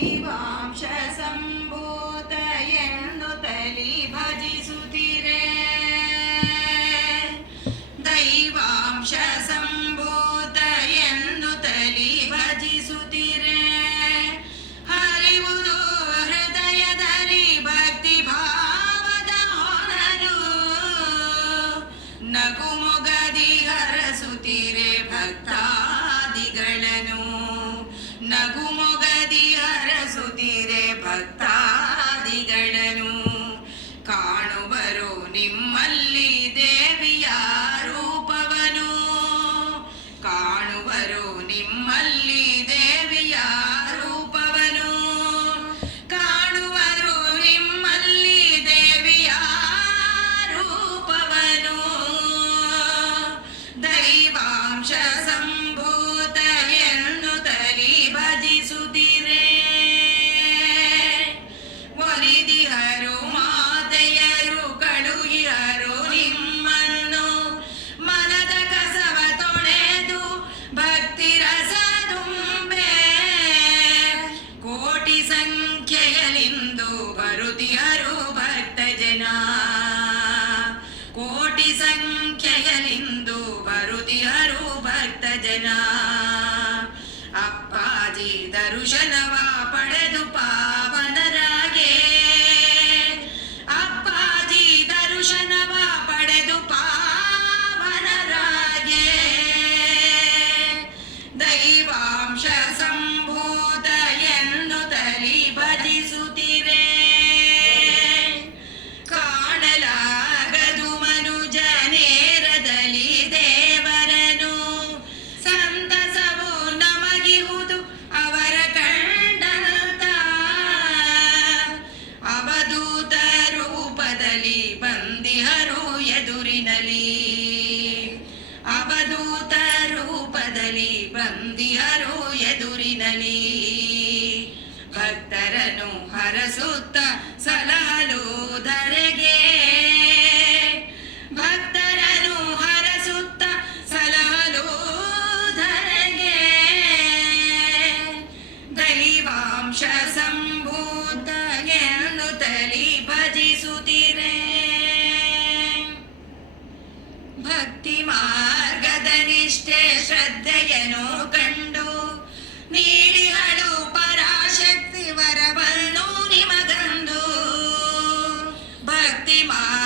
ದೈವಾಂಶ ಸಂಭೂತ ಎಂದು ತಲಿ ಭಜಿಸುತ್ತಿರೆ. ದೈವಾಂಶ ಸಂಭೂತ ಎಂದು ತಲಿ ಭಜಿಸುತ್ತಿರೆ. ಹರಿವುದು ಹೃದಯದಲ್ಲಿ ಭಕ್ತಿ ಭಾವದ ಹೊರಲು ನಗುಮುಗದಿ ಹರಸುತ್ತಿರೆ ಭಕ್ತಾದಿಗಳನ್ನು ದೈವಾಂಶ ಸಂಭೂತ ಎಂದು ತಲಿ ಭಜಿಸುತ್ತಿರೆ. ಒಲಿದಿಹರು ಮಾತೆಯರು ಕಳುಹಿಹರು ನಿಮ್ಮನ್ನು ಮನದ ಕಸವ ತೊಳೆದು ಭಕ್ತಿ ರಸ ತುಂಬೆ. ಕೋಟಿ ಸಂಖ್ಯೆಯಲ್ಲಿಂದು ಬರುತಿಹರು ಭಕ್ತ ಜನ ಕೋಟಿ ಸಂಖ್ಯೆಯಲ್ಲಿಂದು ಜನ ಅಪ್ಪಾಜಿ ದರುಶನವ ಬಂದಿಹರು ಎದುರಿನಲಿ ಭಕ್ತರನು ಹರಸುತ್ತ ಸಲಹಲು ಧರೆಗೆ ಭಕ್ತರನು ಹರಸುತ್ತ ಸಲಹಲು ಧರೆಗೆ ದೈವಾಂಶ ಸಂಭೂತ ತಲಿ ಭಜಿಸುತ್ತಿರೆ. ಭಕ್ತಿ ಮಾರ್ಗದ ನಿಷ್ಠೆ ಶ್ರದ್ಧೆಯನ್ನು ಕಂಡು ನೀಡಿಹಳು ಪರಾಶಕ್ತಿ ವರವನ್ನು ನಿಮಗಂದು. ಭಕ್ತಿ ಮಾ